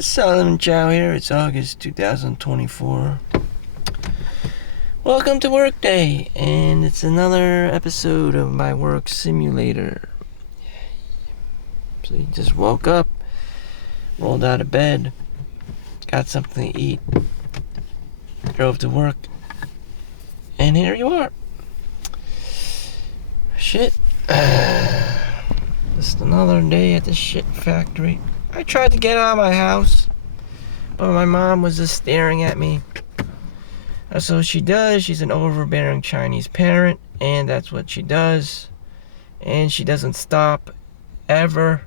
Solomon Chau here. It's August 2024. Welcome to work day, and it's another episode of my work simulator. So you just woke up, rolled out of bed, got something to eat, drove to work, and here you are. Shit. Just another day at the shit factory. I tried to get out of my house, but my mom was just staring at me. That's what she does. She's an overbearing Chinese parent, and that's what she does. And she doesn't stop, ever.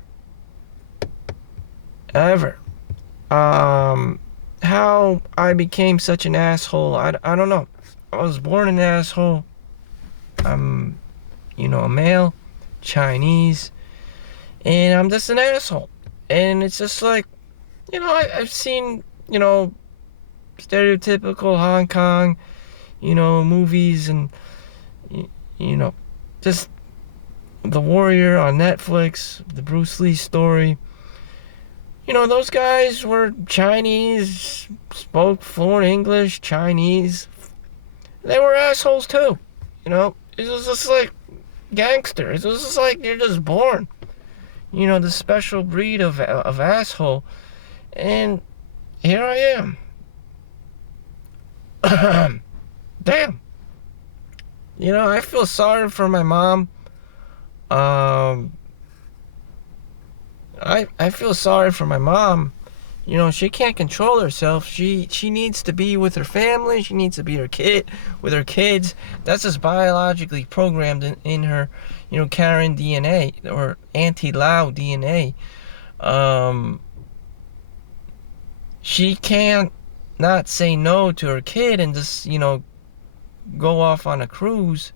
Ever. How I became such an asshole, I don't know. I was born an asshole. I'm, a male, Chinese, and I'm just an asshole. And it's just like, I've seen, stereotypical Hong Kong, movies and, just The Warrior on Netflix, the Bruce Lee story. Those guys were Chinese, spoke fluent English, Chinese. They were assholes too, It was just like gangsters. It was just like you're just born. The special breed of asshole. And here I am. Damn. I feel sorry for my mom. I feel sorry for my mom. She can't control herself. She needs to be with her family. She needs to be with her kids. That's just biologically programmed in her, carrying DNA or anti-Lao DNA. She can't not say no to her kid and just, go off on a cruise,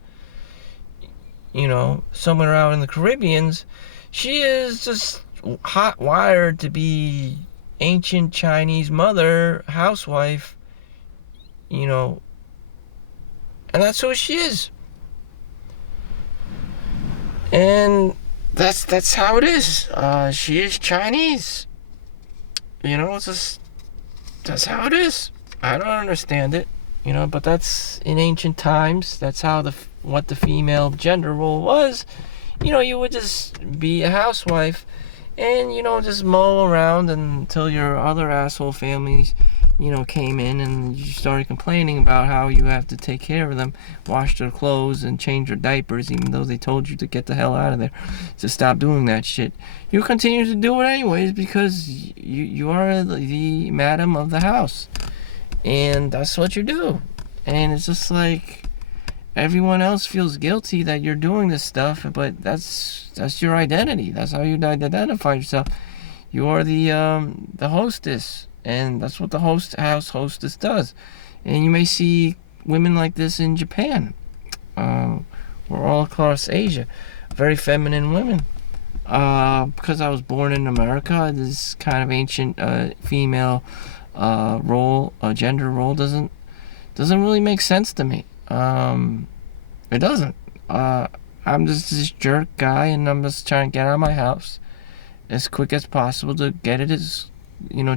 somewhere out in the Caribbeans. She is just hot wired to be ancient Chinese mother, housewife, and that's who she is. And that's how it is. She is Chinese. It's just, that's how it is. I don't understand it, but that's in ancient times. That's how what the female gender role was. You would just be a housewife and, just mow around until your other asshole families, came in and you started complaining about how you have to take care of them, wash their clothes and change their diapers, even though they told you to get the hell out of there, to stop doing that shit. You continue to do it anyways because you are the madam of the house. And that's what you do. And it's just like everyone else feels guilty that you're doing this stuff, but that's your identity. That's how you identify yourself. You are the hostess, and that's what the house hostess does. And you may see women like this in Japan, or all across Asia, very feminine women. Because I was born in America, this kind of ancient female gender role doesn't really make sense to me. It doesn't. I'm just this jerk guy, and I'm just trying to get out of my house as quick as possible to get it as,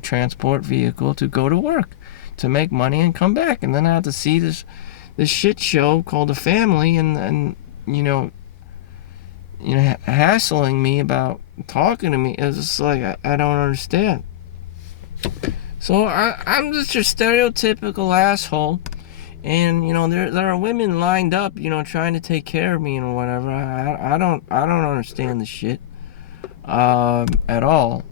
transport vehicle to go to work, to make money and come back. And then I have to see this shit show called a family and hassling me about talking to me. It's just like, I don't understand. So I'm just your stereotypical asshole. And there are women lined up, trying to take care of me and whatever. I don't understand the shit at all.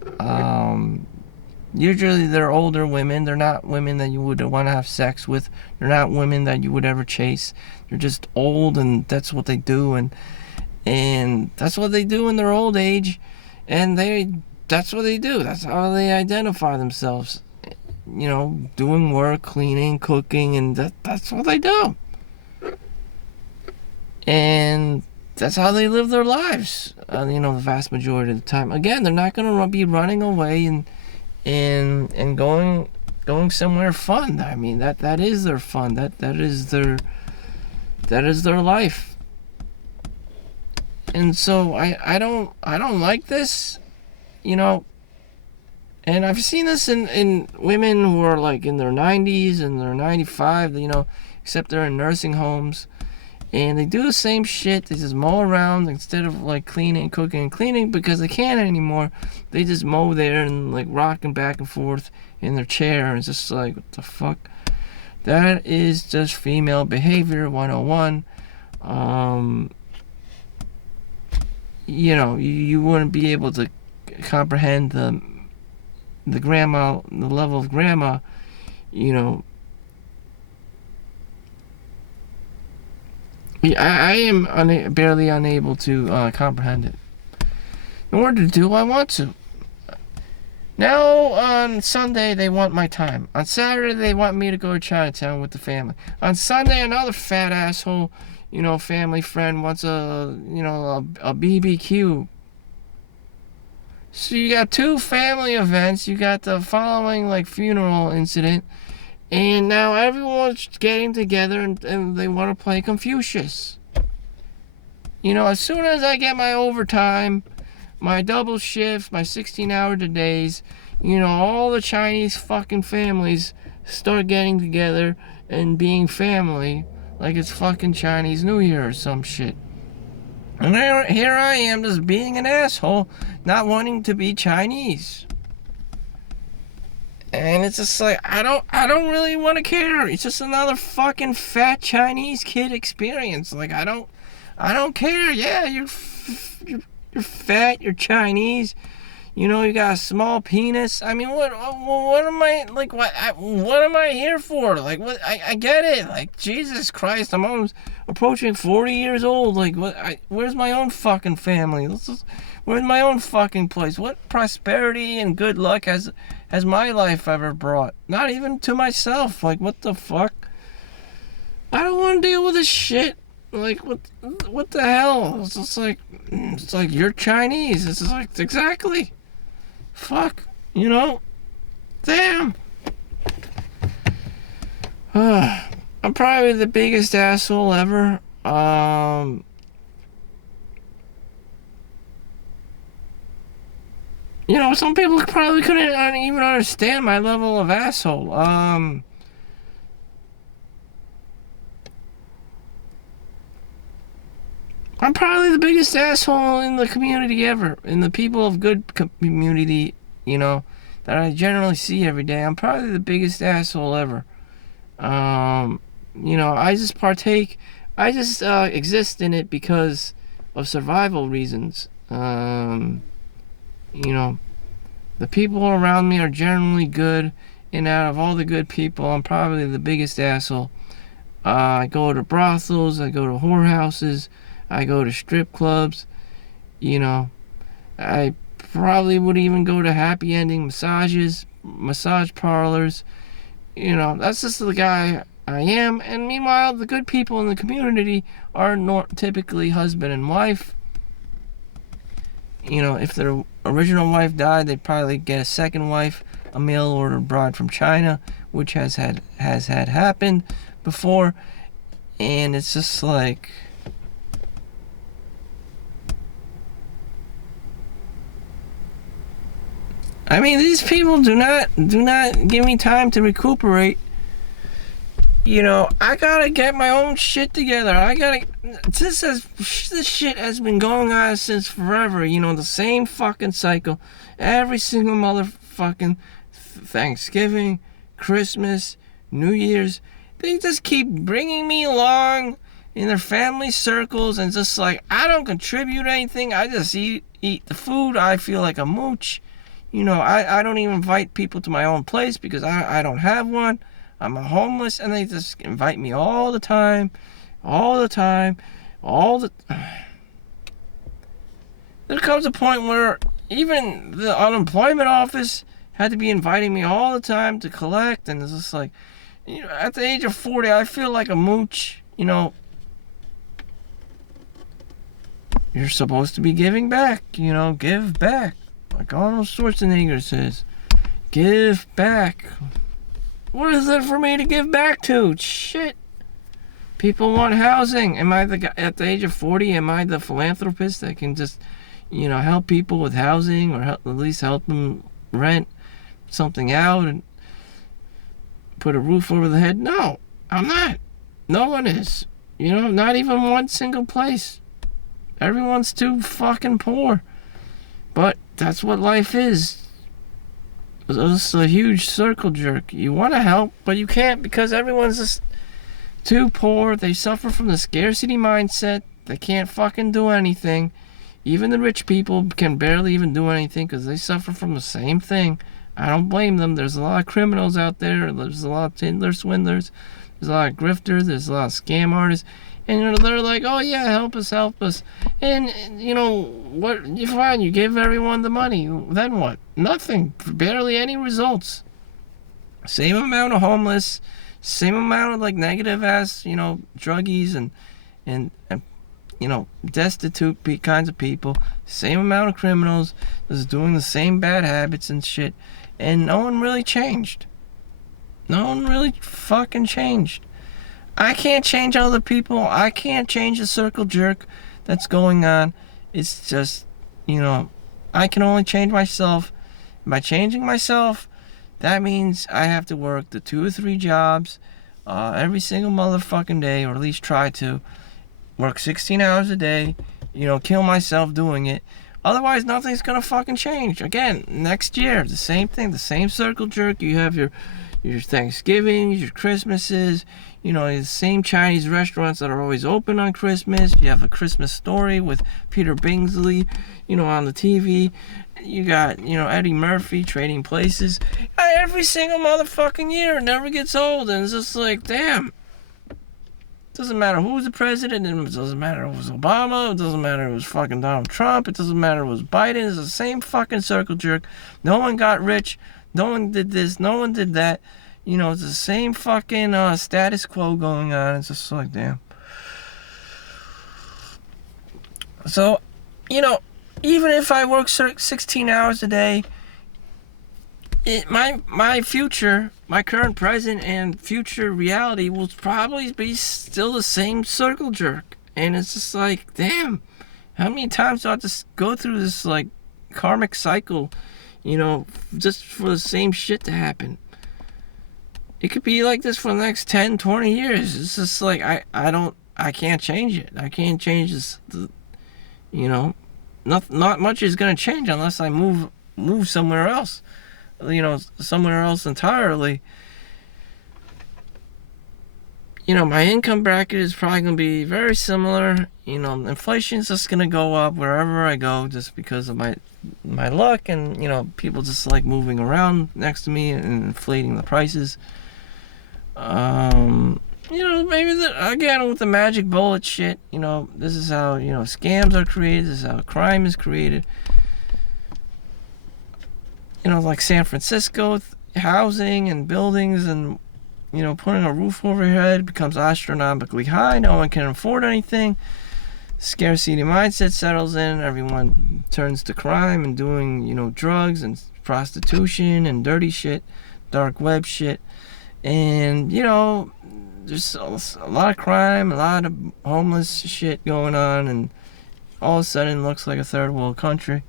Usually they're older women. They're not women that you would want to have sex with. They're not women that you would ever chase. They're just old, and that's what they do, and that's what they do in their old age, and that's what they do. That's how they identify themselves. Doing work, cleaning, cooking, and that's what they do. And that's how they live their lives, the vast majority of the time. Again, they're not going to be running away and going somewhere fun. I mean, that is their fun. That is their life. And so I don't like this, And I've seen this in women who are like in their 90s and they're 95, except they're in nursing homes. And they do the same shit. They just mow around instead of like cleaning, cooking, and cleaning because they can't anymore. They just mow there and like rocking back and forth in their chair. And it's just like, what the fuck? That is just female behavior 101. You wouldn't be able to comprehend the level of grandma, I am barely unable to comprehend it. Nor do I want to. Now on Sunday they want my time. On Saturday they want me to go to Chinatown with the family. On Sunday another fat asshole, family friend wants a BBQ. So you got two family events. You got the following like funeral incident. And now everyone's getting together and they want to play Confucius. As soon as I get my overtime, my double shift, my 16-hour days, all the Chinese fucking families start getting together and being family like it's fucking Chinese New Year or some shit. And here I am just being an asshole, not wanting to be Chinese. And it's just like, I don't really want to care. It's just another fucking fat Chinese kid experience. Like, I don't care. Yeah, you're fat, you're Chinese. You got a small penis. I mean, what am I, like, what am I here for? Like, what, I get it. Like, Jesus Christ, I'm almost approaching 40 years old. Like, where's my own fucking family? Where's my own fucking place? What prosperity and good luck has my life ever brought? Not even to myself. Like, what the fuck? I don't want to deal with this shit. Like, what the hell? It's like you're Chinese. It's like, exactly. Fuck. Damn. I'm probably the biggest asshole ever. Some people probably couldn't even understand my level of asshole. I'm probably the biggest asshole in the community ever. In the people of good community, that I generally see every day. I'm probably the biggest asshole ever. I just partake. I just exist in it because of survival reasons. The people around me are generally good, and out of all the good people, I'm probably the biggest asshole. I go to brothels, I go to whorehouses, I go to strip clubs, I probably would even go to happy ending massage parlors. That's just the guy I am. And meanwhile, the good people in the community are typically husband and wife. If their original wife died, they'd probably get a second wife, a mail order bride from China, which has had happened before. And it's just like, I mean, these people do not give me time to recuperate. I gotta get my own shit together. This shit has been going on since forever. The same fucking cycle. Every single motherfucking Thanksgiving, Christmas, New Year's. They just keep bringing me along in their family circles and just like, I don't contribute anything. I just eat the food. I feel like a mooch. I don't even invite people to my own place because I don't have one. I'm a homeless, and they just invite me all the time. There comes a point where even the unemployment office had to be inviting me all the time to collect, and it's just like, at the age of 40, I feel like a mooch. You're supposed to be giving back, give back. Like Arnold Schwarzenegger says, give back. What is there for me to give back to? Shit. People want housing. Am I the guy at the age of 40? Am I the philanthropist that can just, help people with housing or at least help them rent something out and put a roof over the head. No, I'm not. No one is. Not even one single place. Everyone's too fucking poor. But that's what life is. It's a huge circle jerk. You want to help, but you can't because everyone's just too poor. They suffer from the scarcity mindset. They can't fucking do anything. Even the rich people can barely even do anything because they suffer from the same thing. I don't blame them. There's a lot of criminals out there. There's a lot of Tinder swindlers. There's a lot of grifters. There's a lot of scam artists. And they're like, oh yeah, help us. And, what? You fine, you give everyone the money. Then what? Nothing. Barely any results. Same amount of homeless. Same amount of, negative ass, druggies and destitute kinds of people. Same amount of criminals that's doing the same bad habits and shit. And no one really changed. No one really fucking changed. I can't change other people. I can't change the circle jerk that's going on. It's just, I can only change myself. By changing myself, that means I have to work the 2 or 3 jobs every single motherfucking day, or at least try to. Work 16 hours a day, kill myself doing it. Otherwise, nothing's gonna fucking change. Again, next year, the same thing, the same circle jerk. You have your Thanksgivings, your Christmases, the same Chinese restaurants that are always open on Christmas. You have A Christmas Story with Peter Bingsley, on the TV. You got, Eddie Murphy, Trading Places. Every single motherfucking year. It never gets old. And it's just like, damn. It doesn't matter who's the president. It doesn't matter if it was Obama. It doesn't matter if it was fucking Donald Trump. It doesn't matter if it was Biden. It's the same fucking circle jerk. No one got rich. No one did this. No one did that. It's the same fucking status quo going on. It's just like, damn. So, even if I work 16 hours a day, my future, my current, present, and future reality will probably be still the same circle jerk. And it's just like, damn, how many times do I have to go through this, karmic cycle, just for the same shit to happen? It could be like this for the next 10, 20 years. It's just like, I can't change it. I can't change this, not much is going to change unless I move somewhere else. Somewhere else entirely. My income bracket is probably going to be very similar. Inflation's just going to go up wherever I go just because of my luck and, people just like moving around next to me and inflating the prices. Maybe again with the magic bullet shit, this is how, scams are created, this is how crime is created. Like San Francisco, housing and buildings and, putting a roof over your head becomes astronomically high. No one can afford anything. Scarcity mindset settles in. Everyone turns to crime and doing, drugs and prostitution and dirty shit, dark web shit. And, there's a lot of crime, a lot of homeless shit going on, and all of a sudden it looks like a third world country.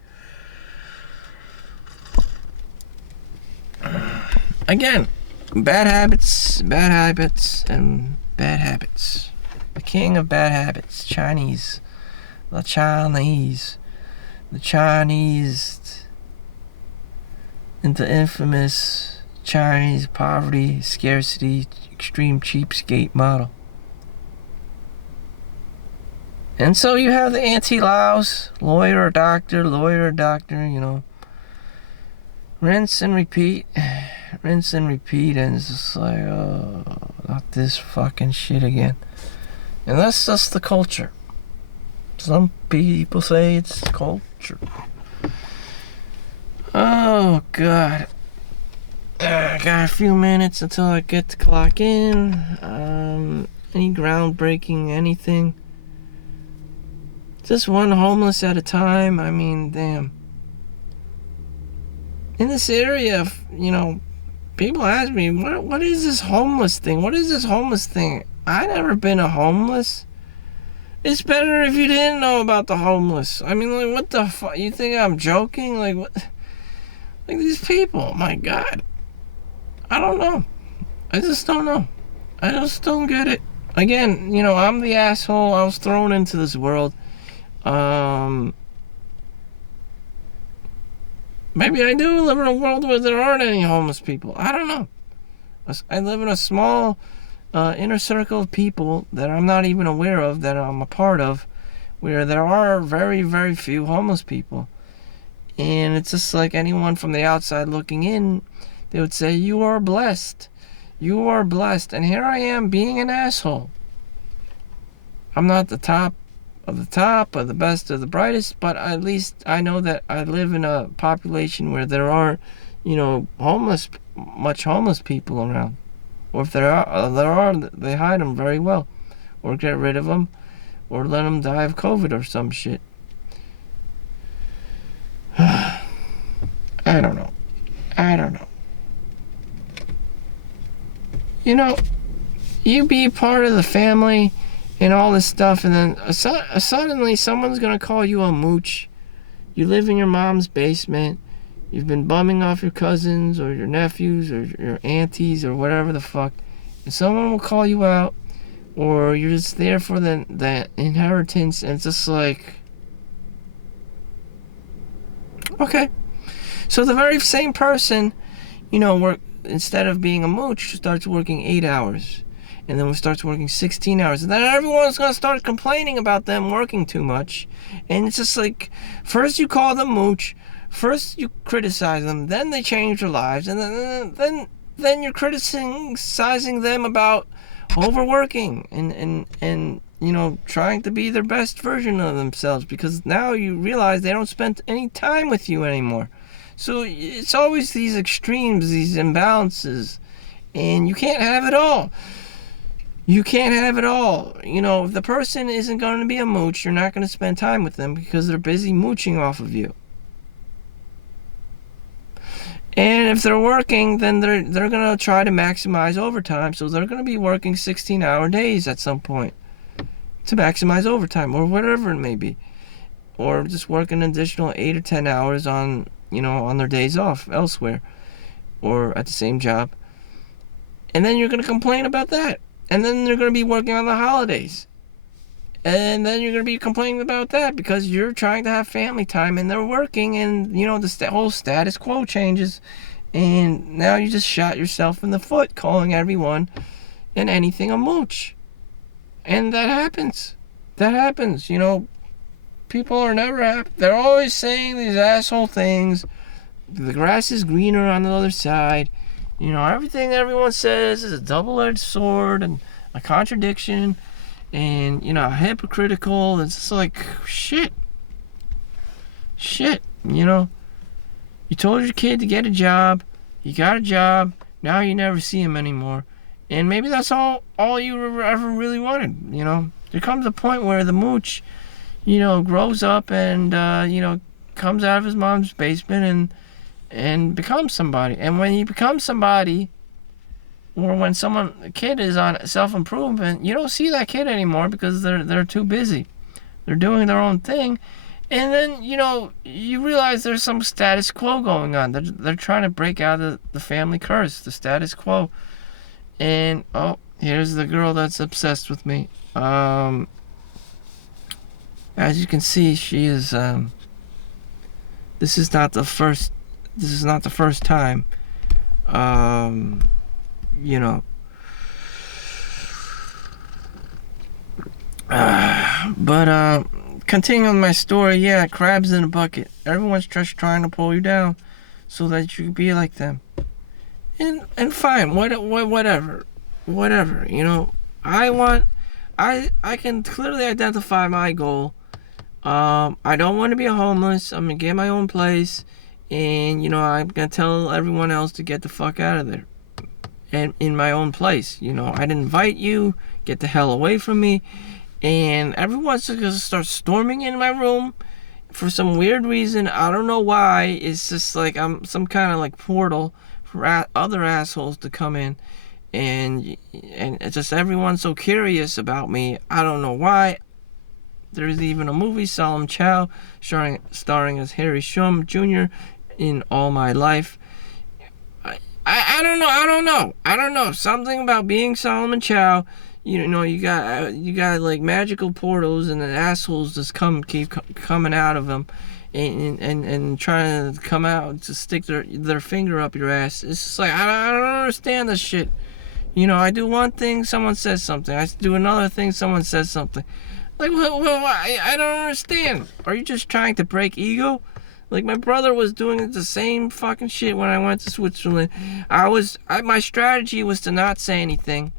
Again, bad habits, and bad habits. The king of bad habits, Chinese. The Chinese. And the infamous Chinese poverty, scarcity, extreme cheapskate model. And so you have the anti-Laos, lawyer or doctor, rinse and repeat, and it's just like, oh, not this fucking shit again. And that's just the culture. Some people say it's culture. Oh, God. I got a few minutes until I get to clock in. Any groundbreaking, anything. Just one homeless at a time. I mean, damn. In this area, people ask me, what is this homeless thing? What is this homeless thing? I never been a homeless. It's better if you didn't know about the homeless. I mean, what the fuck? You think I'm joking? What? Like, these people, my God. I don't know. I just don't know. I just don't get it. Again, I'm the asshole. I was thrown into this world. Maybe I do live in a world where there aren't any homeless people. I don't know. I live in a small inner circle of people that I'm not even aware of, that I'm a part of, where there are very, very few homeless people. And it's just like anyone from the outside looking in, they would say, you are blessed. You are blessed. And here I am being an asshole. I'm not the top of the top or the best or the brightest, but at least I know that I live in a population where there aren't, much homeless people around. Or if there are, they hide them very well. Or get rid of them. Or let them die of COVID or some shit. I don't know. You be part of the family and all this stuff, and then suddenly someone's gonna call you a mooch. You live in your mom's basement. You've been bumming off your cousins or your nephews or your aunties or whatever the fuck, and someone will call you out, or you're just there for the inheritance, and it's just like, okay. So the very same person, instead of being a mooch, starts working 8 hours. And then starts working 16 hours. And then everyone's going to start complaining about them working too much. And it's just like, first you call them mooch, first you criticize them, then they change their lives, and then you're criticizing them about overworking and trying to be their best version of themselves, because now you realize they don't spend any time with you anymore. So it's always these extremes, these imbalances, and you can't have it all. You can't have it all. If the person isn't going to be a mooch, you're not going to spend time with them because they're busy mooching off of you. And if they're working, then they're going to try to maximize overtime, so they're going to be working 16-hour days at some point to maximize overtime, or whatever it may be. Or just work an additional 8 or 10 hours on their days off elsewhere, or at the same job. And then you're going to complain about that. And then they're going to be working on the holidays. And then you're going to be complaining about that because you're trying to have family time and they're working, and, the whole status quo changes. And now you just shot yourself in the foot calling everyone and anything a mooch. And that happens. People are never happy. They're always saying these asshole things. The grass is greener on the other side. Everything everyone says is a double-edged sword and a contradiction and, hypocritical. It's just like, shit. You told your kid to get a job. He got a job. Now you never see him anymore. And maybe that's all you ever really wanted, There comes a point where the mooch, grows up and, comes out of his mom's basement and becomes somebody. And when he becomes somebody, or when a kid is on self-improvement, you don't see that kid anymore because they're too busy. They're doing their own thing. And then, you realize there's some status quo going on. They're trying to break out of the family curse, the status quo. And, here's the girl that's obsessed with me. As you can see, she is, this is not the first time, but continuing my story, yeah, crabs in a bucket. Everyone's just trying to pull you down so that you can be like them. And fine, whatever, I can clearly identify my goal. I don't want to be homeless. I'm gonna get my own place. And, I'm going to tell everyone else to get the fuck out of there. And in my own place, I didn't invite you. Get the hell away from me. And everyone's going to start storming in my room for some weird reason. I don't know why. It's just like I'm some kind of like portal for other assholes to come in. And it's just everyone's so curious about me. I don't know why. There's even a movie, Chau, starring as Harry Shum Jr., in all my life. I don't know. Something about being Solomon Chau. You know, you got like magical portals, and the assholes just keep coming out of them, and trying to come out to stick their finger up your ass. It's just like I don't understand this shit. You know, I do one thing, someone says something. I do another thing, someone says something. Like, well, I don't understand. Are you just trying to break ego? Like, my brother was doing the same fucking shit when I went to Switzerland. My strategy was to not say anything.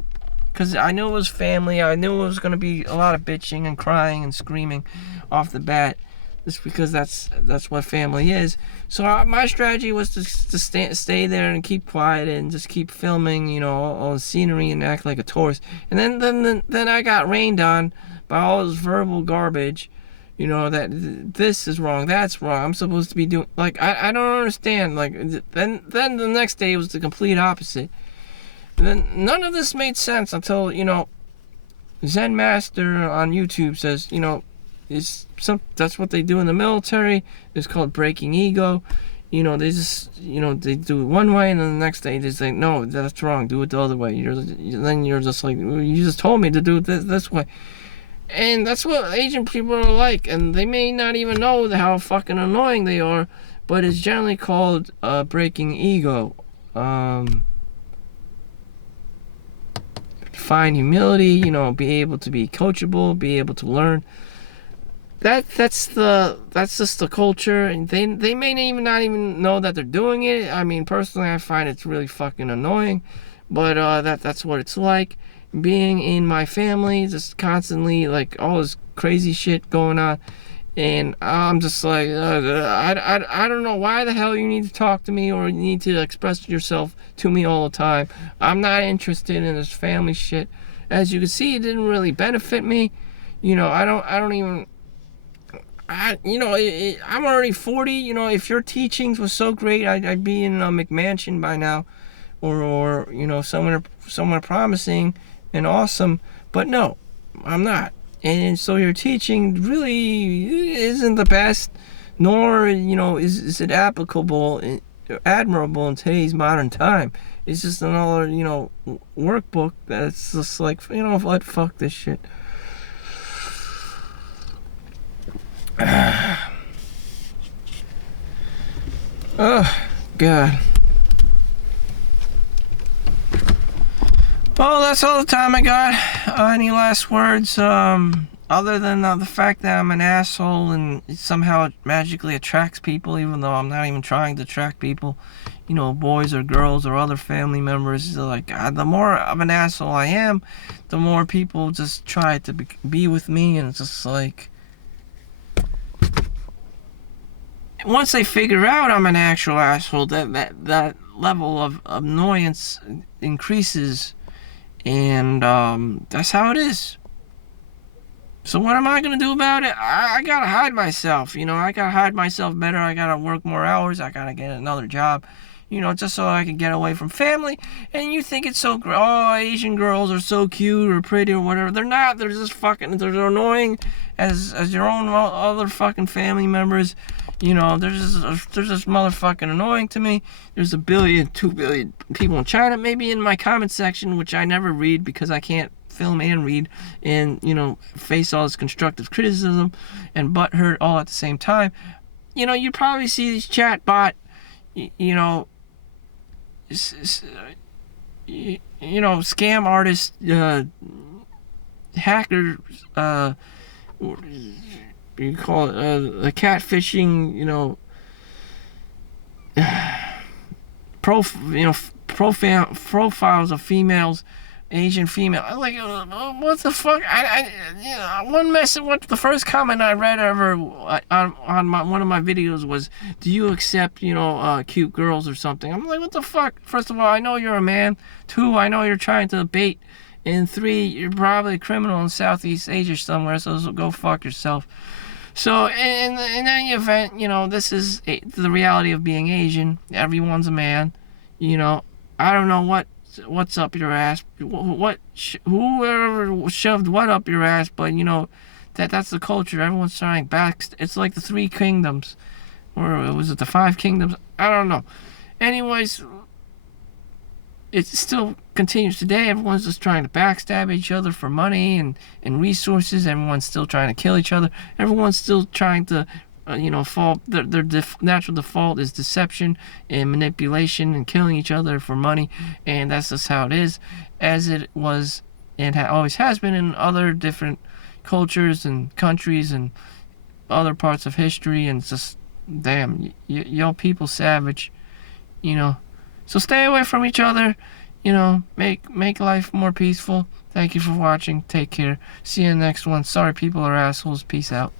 Because I knew it was family. I knew it was going to be a lot of bitching and crying and screaming off the bat. Just because that's what family is. So my strategy was to stay there and keep quiet and just keep filming, you know, all the scenery and act like a tourist. And then I got rained on by all this verbal garbage. You know, that this is wrong, that's wrong, I'm supposed to be doing, like, I don't understand. Like, then the next day was the complete opposite. And then none of this made sense until, you know, Zen Master on YouTube says, you know, that's what they do in the military. It's called breaking ego. You know, they just, you know, they do it one way, and then the next day they say, no, that's wrong, do it the other way. Then you're just like, you just told me to do it this way. And that's what Asian people are like, and they may not even know how fucking annoying they are, but it's generally called breaking ego. Find humility, you know, be able to be coachable, be able to learn. That's just the culture, and they may not even know that they're doing it. I mean, personally, I find it's really fucking annoying, but that's what it's like. Being in my family, just constantly, like, all this crazy shit going on, and I'm just like, I don't know why the hell you need to talk to me or you need to express yourself to me all the time. I'm not interested in this family shit. As you can see, it didn't really benefit me. You know, I'm already 40. You know, if your teachings was so great, I'd be in a McMansion by now, or you know, somewhere promising and awesome, but no, I'm not. And so your teaching really isn't the best, nor, you know, is it admirable in today's modern time. It's just another, you know, workbook that's just like, you know what, fuck this shit. Oh, God. Well, that's all the time I got. Any last words? Other than the fact that I'm an asshole and somehow it magically attracts people, even though I'm not even trying to attract people, you know, boys or girls or other family members. Like, the more of an asshole I am, the more people just try to be with me, and it's just like, once they figure out I'm an actual asshole, that level of annoyance increases. And that's how it is. So what am I going to do about it? I got to hide myself. You know, I got to hide myself better. I got to work more hours. I got to get another job, you know, just so I can get away from family. And you think it's so great. Oh, Asian girls are so cute or pretty or whatever. They're not. They're just fucking, they're annoying as your own other fucking family members. You know, they're just motherfucking annoying to me. There's 1 billion, 2 billion people in China, maybe in my comment section, which I never read because I can't film and read and, you know, face all this constructive criticism and butthurt all at the same time. You know, you probably see these chat bot, you know, scam artists, hackers, you call it the catfishing, you know, profiles of females, Asian female. Like, what the fuck? One message. What the first comment I read ever on one of my videos was, "Do you accept, you know, cute girls or something?" I'm like, what the fuck? First of all, I know you're a man. 2, I know you're trying to bait. And 3, you're probably a criminal in Southeast Asia somewhere. So go fuck yourself. So in any event, you know, this is the reality of being Asian. Everyone's a man. You know, I don't know what's up your ass. Whoever shoved what up your ass, but you know, that's the culture. Everyone's trying back. It's like the 3 kingdoms. or was it the Five Kingdoms? I don't know. Anyways, it still continues today. Everyone's just trying to backstab each other for money and resources. Everyone's still trying to kill each other. Everyone's still trying to, fall. Their natural default is deception and manipulation and killing each other for money. And that's just how it is, as it was and always has been in other different cultures and countries and other parts of history. And it's just, damn, y'all people savage, So stay away from each other, make life more peaceful. Thank you for watching. Take care. See you in the next one. Sorry people are assholes. Peace out.